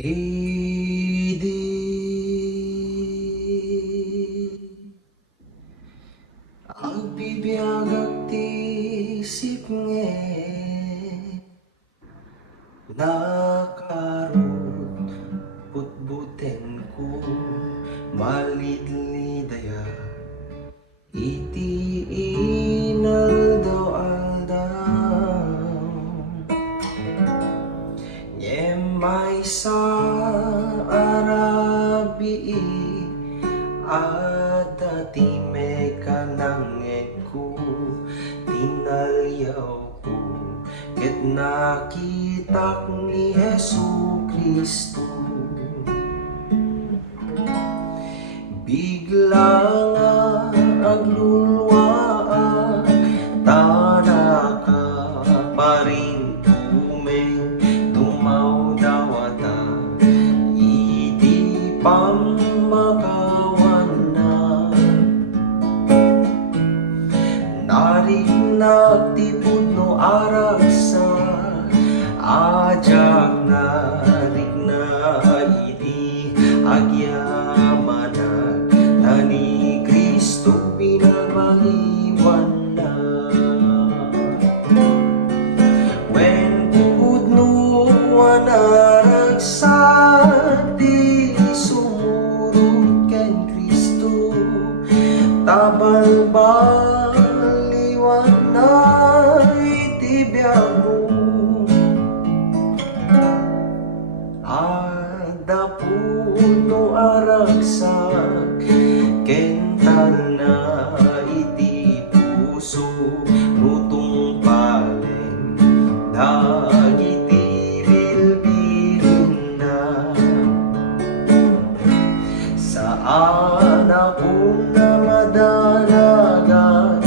Idi agbibiag ti isip nge nakarot putbuten ko malidlidaya iti inaldaw may sa arabi at dati may kanangit ko tinalyaw ko ket nakitak ni Jesu Kristo bigla nga aglulwaan tanaka pa rin tumeng tumaw dawata iti pamakawan na narik nagtipod no aragsa ajak narik na iti agyamanan na ni Kristo pinabaliwan na when pudno wanaragsak di sumurot ken Kristo tabal baliwan na iti biag mo ada puno aragsak kental na iti puso rutong palen dagiti bilbilin na saan akong namadalagan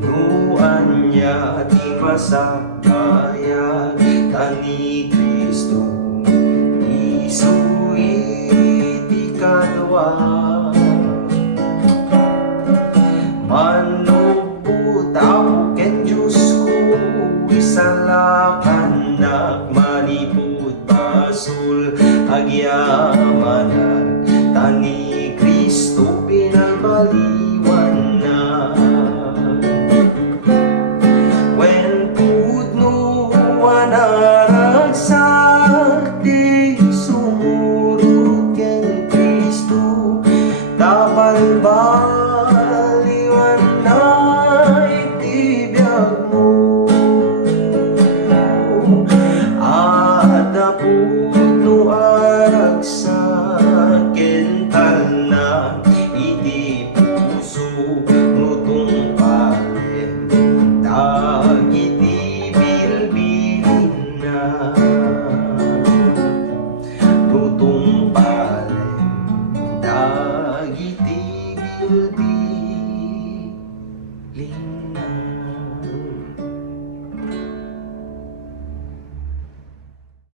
nuan niya di masakaya tani Kristo isuiti kadwa manubot ako ken Diyos ko isalakan nagmalipod basol agyamanan tani Kristo pinabaliwan na when pudno wanaragsak di sumurot ken Kristo tabal baliwan na iti biag mo ada puno aragsak kental na iti puso rutong palen dagiti bilbilin na rutong palen